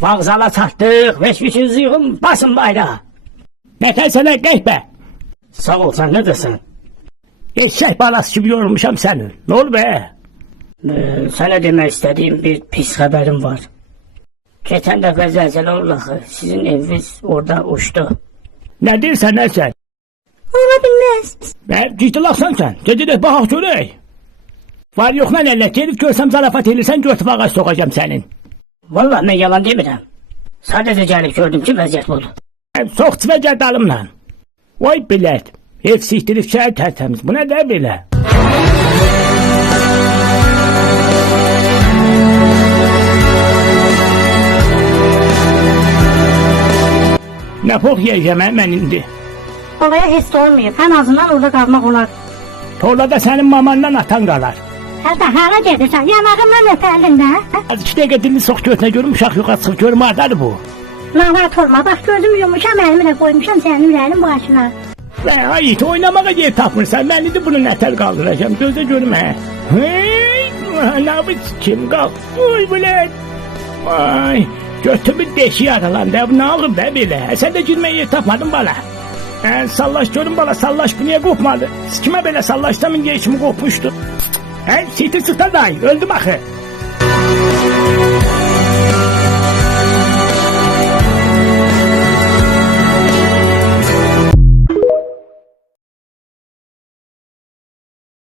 Vağzala çatdıq, veşmişiniz yığın, basın bayrağı. Nətər sənə qəhbə? Sağ ol, sen ne desin? Eşək balası kimi yorulmuşam sənin. Nə ol be? Sana demek istediğim bir pis haberim var. Geçen defa zelzele oldu axı. Sizin eviniz orada uçtu. Nə deyirsən, nə sən? Ola bilməz. Ciddi laqsan sən. Gecədə baxaq görək. Var yoxla əllə, gelib görsəm zarafat edirsən, götüb ağac soxacam sənin. Vallahi ben yalan demirəm. Sadece gelip gördüm ki vəziyyət budur. Sox civə dalımla. Vay bilət. Ev sikdirib şəhər tərtəmiz. Bu nə də belə? Nə pox yiyəcəm mən indi? Olaya hiss olmayıb. En azından orada qalmaq olar. Torlada sənin mamandan atan qalar. Hətta hara gedirsən? Yanağımdan öpərdin də. Az 2 dəqiqə dilini sox götünə görüm, uşaq yoxa çıxıb görüm hardadır bu? Narahat olma. Bax gözümü yumuşam, əlimi də qoymuşam sənin ürəyin başına. Ay it oynamağa yer tapmırsan. Mən indi bunu nətər qaldıracağım. Gözə görüm hə. Hey, nə kim qal? Oy bilət. Ay, götümü deşiyi aralandı. Bu nə olur be belə? Sən də girməyə yer tapmadın bala. Sallaş görüm bala, sallaş bu niyə qopmadı? Kimə belə sallaşsam indi işimi qopmuşdu. Sitir sıxda dayı, öldüm axı.